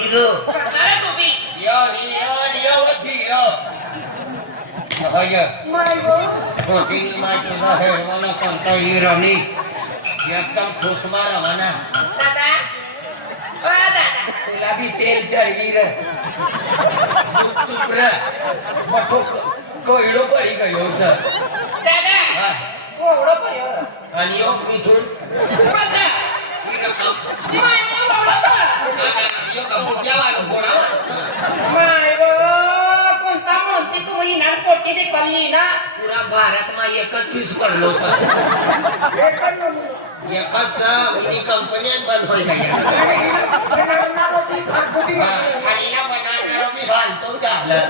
Hero अरे तू बी यो वसी yo my go कोटिनी माची रहे वाला कोणता हिरो नी एकदम खुशमा रवाना दादा ओ दादा तुला भी तेल चढी रे चुप रे मठो कोयडो पडी गयो सर दादा कोवडो पर्यावर आणि यो मिथून दादा ही रक्कम माय गो बाबा यो कपुट्या वाला घोडा माय गो कोणता म्हणते तू येणार पोटी दे खाली ना पुरा भारत मा एकच पीस पडलो सर एकच ही कंपनी बंद होईल काय आणि या बनाना मी घालतो चाललं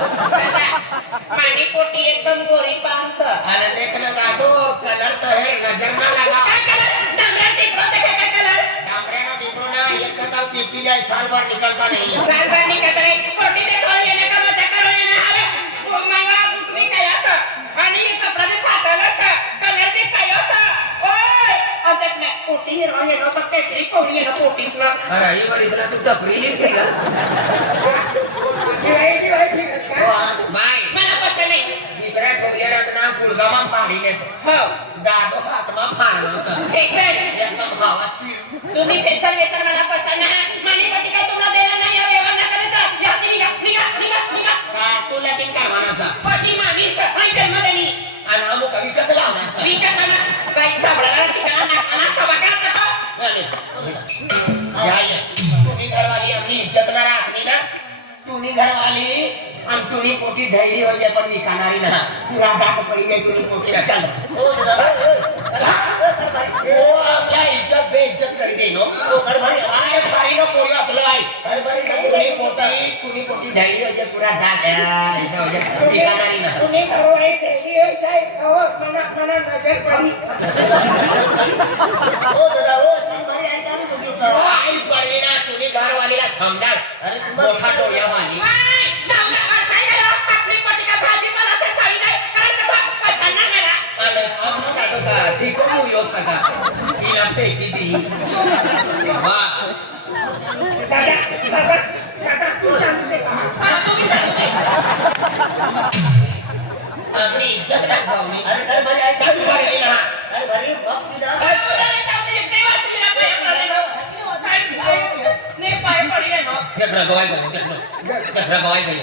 मानी पोटी एकदम गोरी पांस आणि देखना गातो कलर तो है नजर ना लगा डांगरा टिपरो देखे का कलर डामरे ना टिपरो ना एक कदम चिपटी जाए साल भर निकलता नहीं साल भर निकलता नहीं पोटी दे खाली येणे का मत करो येणे अरे वो मांगा गुटमी काय असं आणि हे कपडा दे फाटल असं कलर दे काय असं ओय अब देख ना पोटी हिरो येणो तर केतरी कोणी येणो पोटीस ना अरे ही बरीसला तू टपरी लिहिली का बाय मला पसंत नाही दुसऱ्या ठोक्याला ना कुलगामा फाडी घेतो हो दादो हातमा फाडलो सर फेसन एकदम हवाशीर तुम्ही फेसन वेसन मला पसंत नाही मनी पोटी काय तुम्हाला देणार नाही या व्यवहार नका करायचा या तुम्ही या निघा का तुला ते करवाना सा पोटी मागीस हाय जन्मदिनी आणि अमुक विकत लावणार सा विकताना काही साबळाला ठिकाणा नाकाना सबाटा करतो या तुम्ही घरवाली आपली इज्जत ना राखली ना तुम्ही घरवाली आणि तुम्ही पोटी धैर्य हो जाए पण विकानारी ना पूरा दाट पड़ी गई तुम्ही पोटी ना चल ओ आपल्या इज्जत बेइज्जत करी दे नो ओ घरवाली आय पारी ना पोरी आपलं आहे घरवाली तुम्ही पोटी धैर्य हो जाए पूरा दाट ऐसा हो जाए विकानारी ना तुम्ही घरवाली ठेवली होय साहेब अहो मना नजर पडी ओ दादा ओ तुम घरी आई का तुम्ही करो आई पडली ना तुम्ही घरवालीला समजा अरे तुम मोठा टोया वाली तिला फेकी दिली आपली इज्जत राखवली अरे घर भरी आहे का भरली ना अरे भरी बघती ना जगरा गवाई गई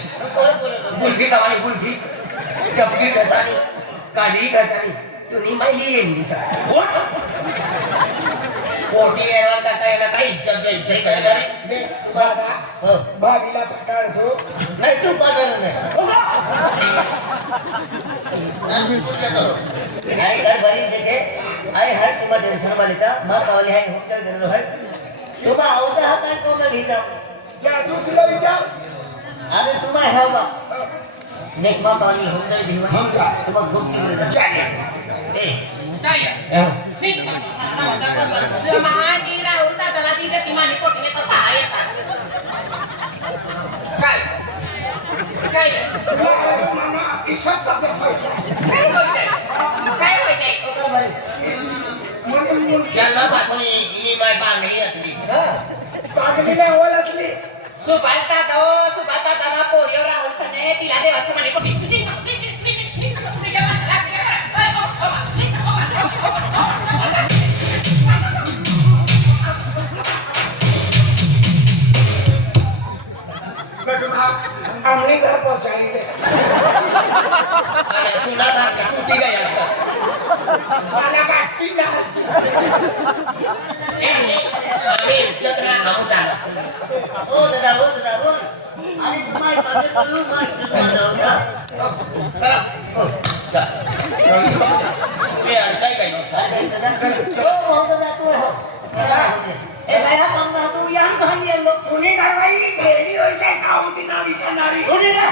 गुल्फी कवानी गुल्फी चपकी घसानी काली घसानी तुनी माहिली येईल सर पोटी येणार करता येणार काही इज्जत द्यायची करायला भाभीला पटाळतो नाही तू पटणार नाही आई घर भरी देखे आई है तुम्हारा टेंशन वाली था माँ कावली है हम क्या कर रहे हैं तुम्हारा होता है तो मैं नहीं जाऊँ क्या तू तुला विचार अरे तुम्हारा है होगा नेक माँ कावली हम नहीं भी हम का तुम्हारा गुप्त में जा ए काय महाजी राहुल दादाला तिथे ती मानी पोटीने तसा आहे काय काय मामा इशत काय होते त्यांना सासून इनी माय बांगली असली बागलीला ओळखली सुभाषदा तो सुभाषदा ना पोरियो राहुल सने तिला देवाचं मानी पोटी हमने घर पहुंचानी थे तुला टूटी गया मला काटती ना आम्ही इज्जत राखावं चाललं ओ दादा आणि तुम्हाला पाहिजे बोलू मग इज्जत चला तुम्ही अडचाय काय नो दादा हो दादा तू हो ए गया काम ना तू यान कहां ये लोग पुणे कारवाई ठेली होई छै काउंटी ना विचारणारी पुणे ना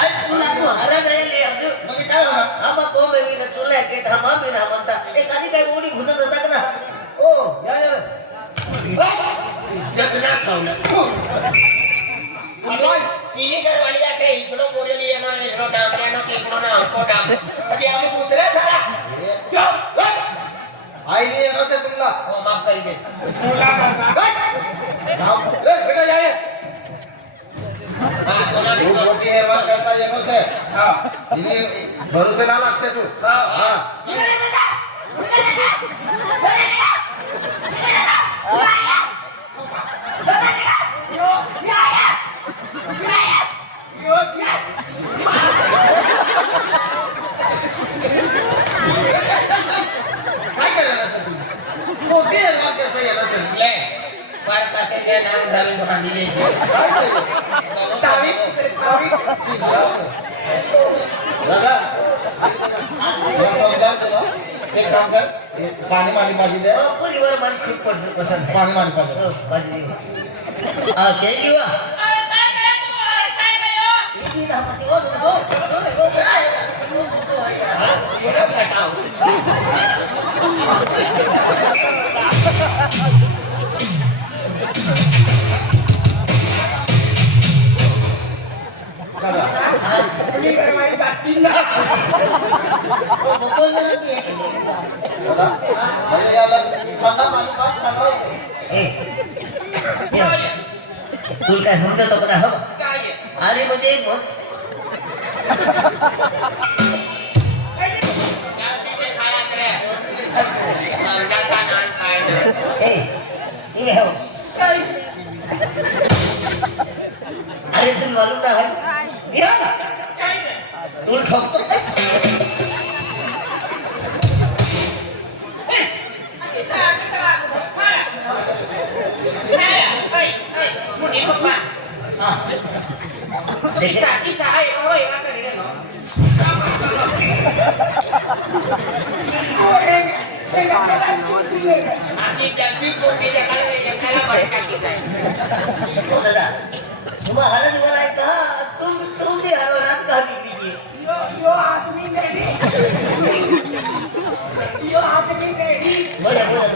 आज तुला तू हरा गया ले अब मग काय होणार आबा तो बेबी ने चुले के धमा बिना म्हणता एखादी काय गोडी भूतत होता का ना ओ या जगना खावला ini karwali ake ichlo boreli ena ero damrano kipno na alkodam adi amu putra sala chop ai ni ero se tumla oh maaf kari de काय नाम घालून बांधले काय केलं? दादा एक काम कर पाणी मानी पाहिजे दे पुरीवर मन खूप पसंत आहे. पाणी मानी पाहिजे बाजरी ओके किंवा दादा दादा म्हणजे याला थंडा पाणी पाच थंडा तुला काय समजत का हो काय अरे म्हणजे अरे तुला मालूम ना भाई तुला ठोकतो दादा तुम्हा हळद मला का तुम भी हळद का कीजिए बोला बोला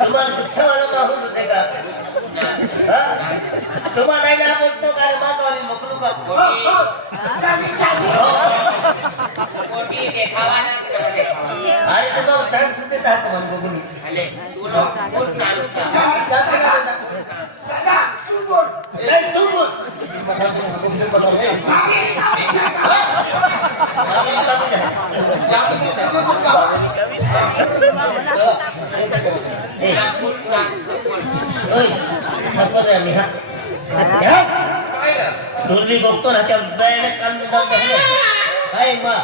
तुम्हाला दुःखावाला माहून होते का तुम्हाला नाही ना बोलतो का मागो आम्ही मोकळू का अरे तुम्हाला चान्स देत आहात म्हणतो कोणी तू बोल आम्ही हा तुरली बघतो ना त्या बॅने कान हाय मा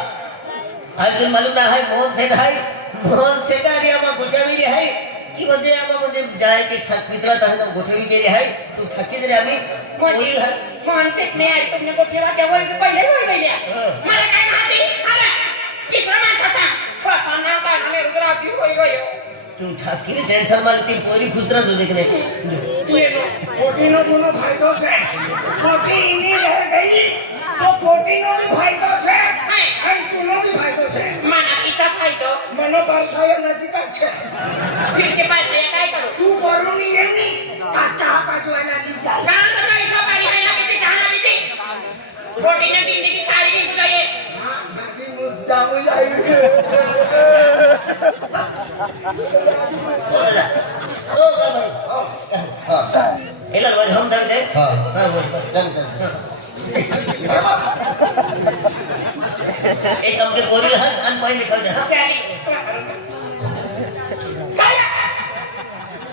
आज मालूम ना हाय मोहन सेगा रे आम्हा गोठवली आहे की म्हणजे आम्हा म्हणजे जाय के साथ मित्रात आहे ना गोठवली गेली आहे तू थकीत रे आम्ही मानसिक नाही आहे तुमने गोठेवा त्यावर पहिले होय गेल्या मला काय माहिती अरे किती माणसाचा फसाना काढणे रुद्राती होय गयो तू ठाकीर टेंशन मारती पोरी खुसरत होते की नाही ये नो पोटीनो दोनों भाई दोस्त है पोटी इन्हीं रह गई तो पोटीनो भी भाई दोस्त है और दोनों भी भाई दोस्त है माना किसा फायदो मनो बरसाया नजीक है फिर के पास ये काय करू तू बरुनी ये नी काचा पाजवायला ली जा शांत नाही इथं पाणी वेळा किती जाना किती पोटीने जिंदगी सारी ही तुला ये बाकी मुद्दा मुलाई बोला ओ का भाई हा एला भाई हम दम दे हा हां बोल चल चल एक हमके गोरी हाथ अन भाई निकल दे हां शाली काय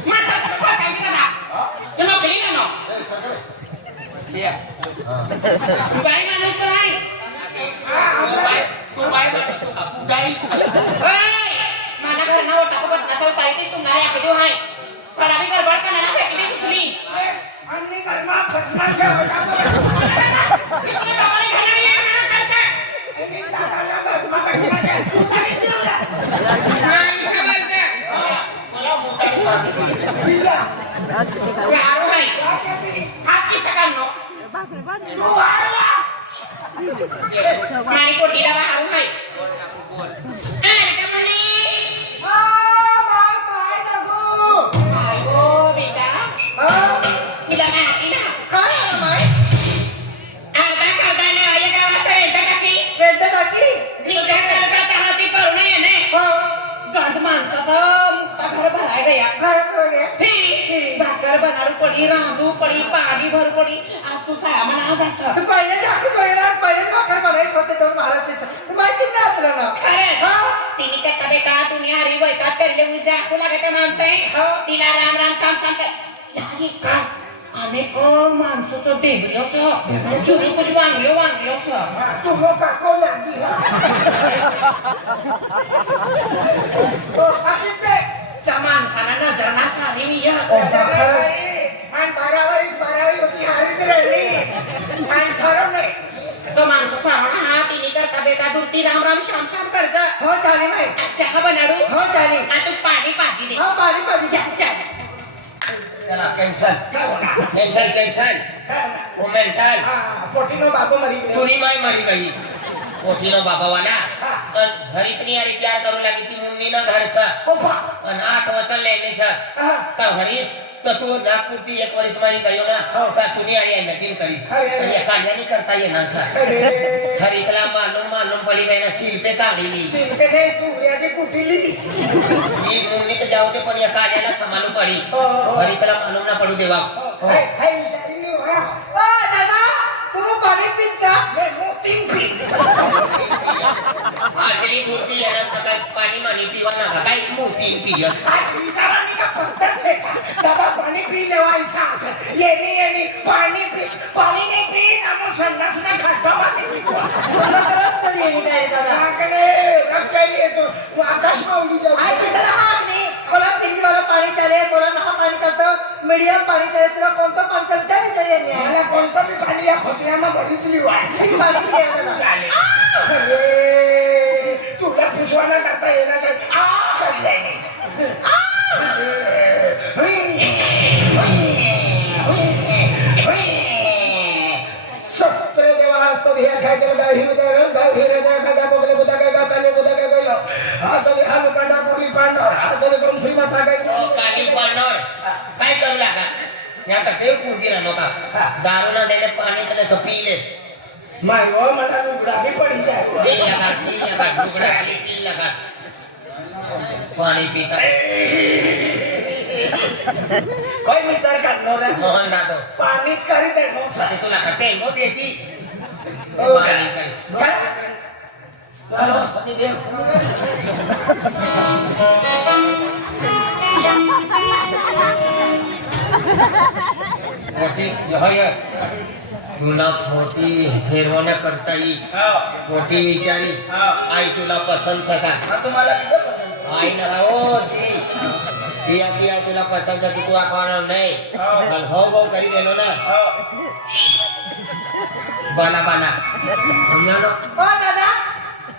माणसा तुला काय दिला ना ते मग गेली ना बाई माणूस आहे तू बाई तू का गाईच माझ्या घर ना ओटा को बदना सौ तारीख तुम्हारे आके जो है खड़ा भी गड़बड़ करना ना फेंकने सुली अन्नी कर्मा फटना से हटा इसने हमारे घर में ये ना कर से इन्हीं दादा दादा कर्मा फटना से उतारी दिया नहीं समझते बोला मोटा दिया यारो है क्या कहती आपकी सकल नो तू आया मारी को डीला बाहर है ए कमुनी पडी रांधू पडी पाणी भर पडी आज तू साया म्हणा जास्त पहिले जास्त सोयरात पहिले भाकर बनायत होते दोन महाराष्ट्र माहिती नाही आपल्याला खरं तिने काय का बेटा तुम्ही हरी वैकात करले मुझे आपको लगा ते मानते तिला राम राम साम साम कर याची का आम्ही माणसाचं डेबऱ्याचं सुरू कुछ वांगलो वांगलोच तू लोक को लागी त्या माणसाला नजर ना सारी आणि 12 होती हारीच राहिली आणि सरळ नाही. तो माणसं सावणा हा तिने करता बेटा दुर्ती राम राम श्याम श्याम कर्ज हो चालेल माई. चहा बनाडू हो चालेल. तू पाणी पाजी दे हो पाणी पाणी. श्याम श्याम चला कॅन्सल काय होणार? कॅन्सल कॅन्सल काय होणार? ओ मेंटल पोटीनो बाबू मरी गेले. तुरी माय मरी गई पोथीनो बाबावाला हा. हरीशनी यारी प्यार करू लागली ती मुन्नी न घरसा ओपा. आणि 8 वचन लेने छ हा. तर हरीश तर तू नागपूरती 1 वर्ष मारी कयो ना हो. तर तुम्ही आणि लगीन करीस अरे. आणि काढल्याने करता येणार सा अरे. हरीशला मालूम पडी गई ना शिल्पे काढली शिल्पे नाही तू उड्याची कुटीली. ही मुन्नी तर जाऊ दे पण या काढल्याला सांभाळून पडी हो, हो. हरीशला मालूम ना पडू देवा हाय हाय विचारली हो. दादा तुम्ही पाणी पित का नाही मोतीन पी. आजली मूर्ती येणार का पाणी मानी पिवा नका काय मूर्ती पिजत आज विचारांनी का पद्धत आहे का? दादा पाणी पी लेवायचा. येणे पाणी पी. पाणी नाही पी आपण संडास ना खड्डा पाणी पितो. मला त्रास तरी येईल काय दादा नाकले रक्षाई येतो. आकाश माऊली जाऊ. आई किसला हानी कोला फ्रीज वाला पाणी चाले कोला नहा पाणी चालतं मीडियम पाणी चाले तुला कोणतं पाणी चालतं त्या विचारले मला कोणतं बी पाणी या खोत्यामा भरीच लिवाय. पाणी पिया दादा चालेल. अरे, तुला पुछवाना करता येणार सत्र देवाला असतो ह्या काय केलं दही काय बघले बुधा काय गाताले बुधा काय गेलो हाताले हाल पांढर पोरी पांढर हाताले करून श्रीमाता काय काली पांडवर काय करू लागा आता ते पूजी राहतो का दारू ना देणे पाणी त्याला सपीले माय वो मला लुगडा भी पडी जाय. तीन लगा टुकड़ा आली 3 लगा पाणी पिता काय विचार करणार रे? मोहन दातो पाणीच करीत आहे मग. साथे तुला कटे मोती येती हो. पाणी काय काय? चलो, सनी देव. मोठी होय तुला मोठी हेरवण्या करता येईल मोठी विचारी आई तुला पसंत सका तुम्हाला किती पसंत? आई ना हो ती किया तुला पसंत तू तू आखवाना नाही पण हो हो करी गेलो ना बना बना समझानो हो दादा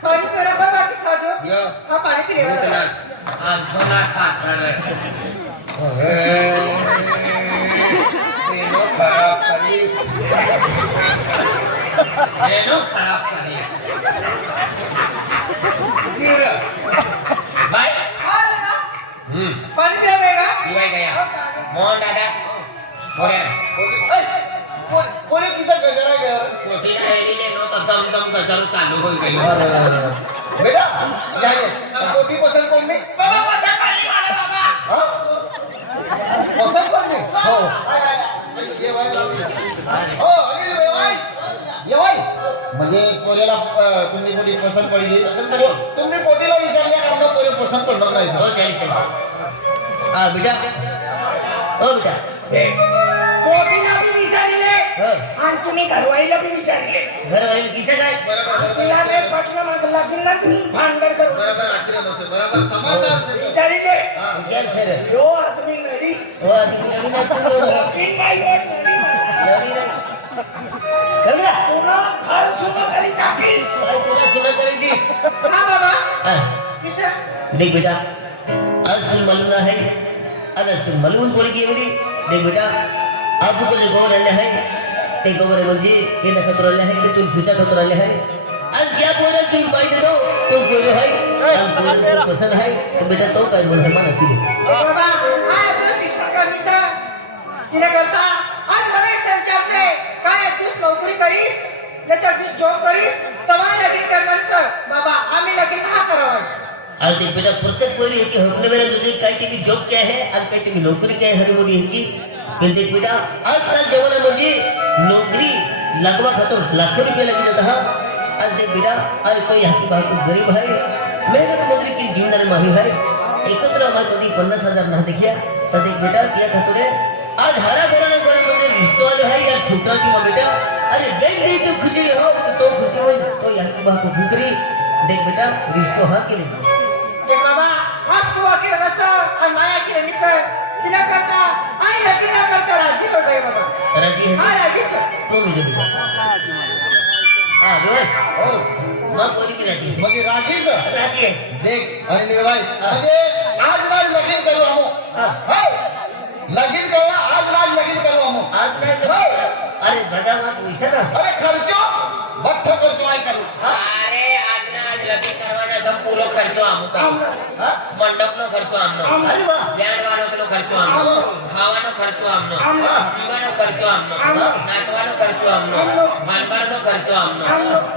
पाणी पिरा का बाकी साजो यो हा पाणी पिरे उतना आमचो ना खा सर तेनो खराब करी तेनो खराब करी फिर बाय पाणी पिरा बेगा दिवाई गया मोहन दादा हो गया कोणी किसा गजरा गया कोठीला एडीले नो तो दम दम गजर चालू हो गई बेटा जाइए कोठी पसंद पड़ने बाबा पसंद पाणी मला बाबा हाँ? पसंद पड़ने हो ये भाई हो अरे भाई ये भाई म्हणजे पोरीला तुम्ही कोणी पसंत पडली तुम्ही पोटीला विचारल्या आम्हाला पोरी पसंत पडणार नाही हो सर चलते आ बेटा ओ बेटा पोटीला बी विचारले हो आणि तुम्ही घरवाईला बी विचारले. घर वाली किसे काय तिला नाही पटलं मग लागेल ना तुम्ही भांडण करू. बरोबर आखिर बसे बरोबर समाधान से विचारिले चल सर यो आदमी नडी हो आधी लड़ी नाही तू लगीन बाई वर नडी म्हणा. लड़ी नाही करूया तुला घर सुरू करी टाकीस. काय तुला सुना करी दी हा बाबा हां किसा देख बेटा आज तुम मालूम ना है आज तुम मालूम पड़ गई एवढी देख बेटा आपको जो गौर आले है ते गौर म्हणजे हे नखत्र आले है तुम फुचा खतर आले है आज क्या बोला तुम बाई दे दो तो बोलो है आज तुम पसंद है तो बेटा तो काय बोल माना की बाबा आय तुला शिक्षण करीस तिने करता आज मला संचार से काय तूच नोकरी करीस नाहीतर तूच जॉब करीस तवा लगीन करणार सर बाबा आम्ही लगीन का करावं आज देख बेटा प्रत्येक कोई है कि हकने मेरे तुझे काय की जॉब क्या है आज काय की नौकरी क्या है हरी मोरी है की फिर देख बेटा आजकाल जमाना म्हणजे नौकरी लगवा खातर लाखों रुपये लगे जाता है आज देख बेटा आज कोई यहाँ की बहुत गरीब है मेहनत मजदूरी की जीवनाने माही है एकत्र हमारे कभी 50,000 ना देखिया तर देख बेटा क्या खातर है आज हरा भरा नहीं बने बने रिश्तों वाले है या छूटा की बेटा अरे देख देख तो खुशी हो तो खुशी हो तो यहाँ की बात को फिक्री देख बेटा रिश्तों हाँ के लिए देख बाबा आज तू आखिर रस्ता और माया की रमिसर तिना करता आई लकी ना करता राजी हो गए बाबा राजी है हाँ राजी सर तो मेरे बेटा हाँ रोहन ओ माँ कोई भी राजी है म्हणजे राजी का राजी है देख अनिल भाई म्हणजे आज राज लगीन करू आमो लगीन करू आज राज लगीन करू आमो आज नहीं अरे बड़ा माँ पूछे ना अरे खर्चो बट्ठ खर्चो आय करू अरे આજના આજ લગ્ન કરવાના સંપૂર્ણ ખર્ચો આમો हाँ મંડપનો ખર્ચો આમનો अरे वाह બેન્ડવાળોનો ખર્ચો આમનો ખાવાનો ખર્ચો આમનો પીવાનો ખર્ચો આમનો નાચવાનો ખર્ચો આમનો માનવાનો ખર્ચો આમનો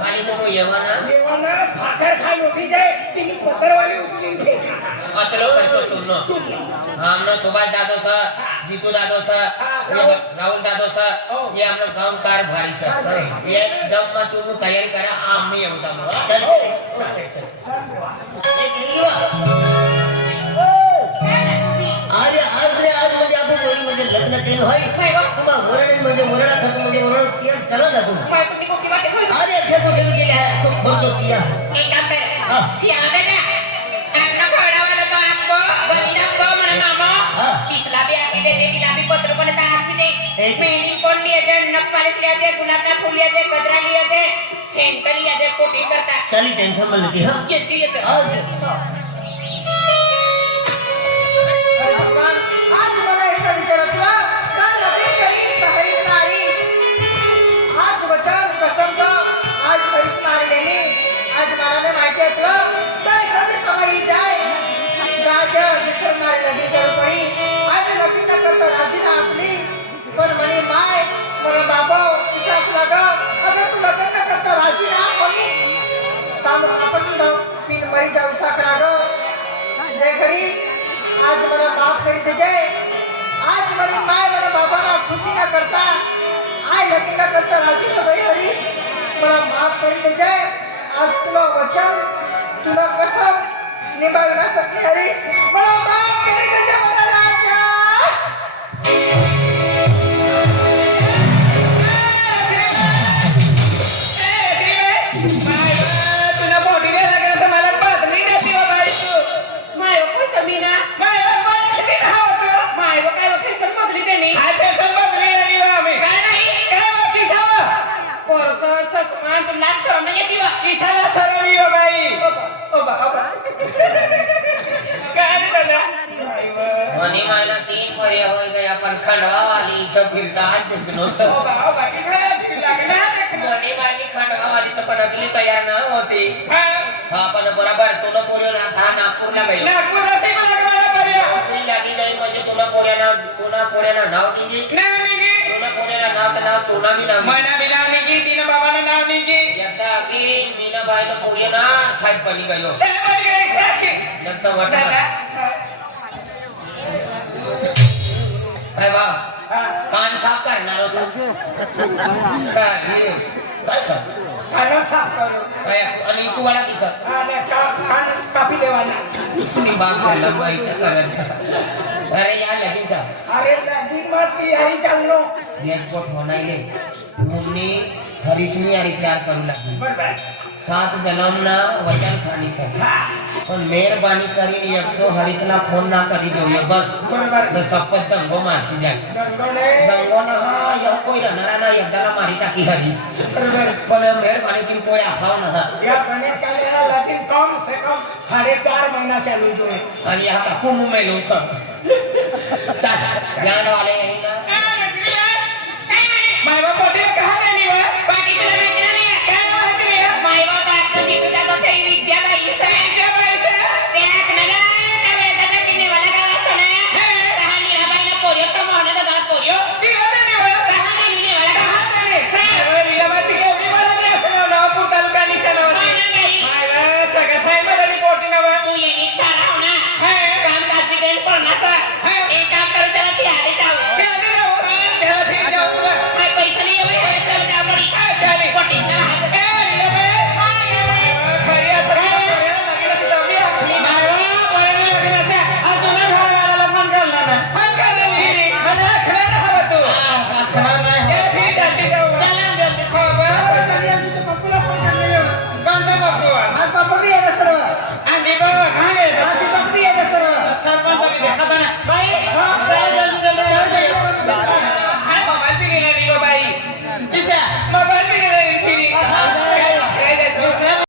ખાલી તો હું એવાના देवाना भाकर खाई उठी जाए तिनी पत्तरवाली उचली फेका અતલો ખર્ચો તુમનો આમનો સુભાષ દાદો છે જીતુ દાદો છે રાહુલ દાદો છે એ આપણો કામકાર ભારી છે એકદમ માં તું તૈયારી કરે આમ નહીં એવું તમે चल एक लीवा अरे आज रे आज म्हणजे आपण बोली म्हणजे लग्न केलं होय तुम्हा वरण म्हणजे वरण खातो म्हणजे वरण किया चला जातो मैं तुमने को की बातें होई अरे खेतो केलं गेले आहे तो भरतो किया एक काम कर हाँ। si ada का anak खाना वाला तो आपको बनीना को मन मामा हाँ। किसला भी आके दे दिला भी पत्र पण ता आके दे एक- मेहंदी कोण लिया दे नख पालिश लिया दे गुलाब का फूल लिया दे गजरा लिया दे सेंटर लिया दे पोटी करता चली टेंशन में लगी हां येते आज अरे भगवान आज मला ऐसा विचार तुला काल लगीन करीस हरीस नारी आज वचन कसम का आज हरीस नारी लेनी आज मला ने माहिती आहे तुला काय सभी समय जाए राजा विसर नारी लगीन करू पडी आज लगीन न करता राजी ना आपली पण म्हणे माय मला बाबा तिसा लागा अगर तू लगीन न करता राजी ना कोणी ताम वापस जाऊ पिन मरी जाऊ साकरा गो जय हरीश आज मला माफ करी दे जय आज मेरी माय मेरे बाबा ना खुशी ना करता आय लगी ना करता राजी तो भाई हरीश मला माफ करी दे जय आज तुला वचन तुला कसम निभाव ना सकली हरीश मला माफ करी दे जय मला राजा तुला पोटी द्यायला गेलं तर मला बादली देते हो बाई तू माय को समीना माय किती नाव होतं माय को काय फॅशन बदली देनी हाय पेपर बदली लागली बा आम्ही काय नाही काय बाकी सावा पोरसं ससमान तुला शरम येते बा इथला सरवली हो बाई ओबा काय रे दादा મને માના 3 વર્ષ હોય ગયા પણ ખંડવા વાલી છે ફિરતા આજ દેખનો છે ओबा किती फिर लागला देख મને માની ખંડવા વાલી છે પણ અગલી તૈયાર ના હોતી हां હા પણ બરાબર તુનો પોર્યો ના થા નાગપુરला ગયો नागपूर रसी मला मला पर्या નોકરી લાગી ગઈ म्हणजे तुला पोऱ्याना नाव निघी नाव निघी तुला पोऱ्याना नाव तर नाव तुला बी नाव मना बिलाव निघी तिनं बाबानं नाव निघी एकदा की मीना बाईला पोऱ्याना छाट पडी गयो साहेब गेले सारखे लगता दादा वाटत काय बा कान साफ करणारो काय सर खाना साफ करू काय आणि तू वाला की सर आणि खान कापी देवाना तुम्ही बाग झाला बाईचा करत अरे या लगीन सा अरे दिन माती आई चाललो एयरपोर्ट होनाइले मुन्नी हरीशनी आणि प्यार करू लागली बरोबर 7 जन्मना वचन खानी છે પણ મહેરબાની કરીને એક તો હરીશના ફોન ના કરી જોઈએ બસ બરોબર ને સપત દંગો મારતી જાય दंगोने દંગોના હા યહ કોઈ નરા ના એકદાના મારી નાખી હરીશ बरोबर પણ મહેરબાની કરીને કોઈ આખાવ ના या गणेश कालेला लगीन कम से कम 4.5 महीना चालू જોઈએ અને યા કાકુ મુમેલું છે ચાલ જાણ વાલે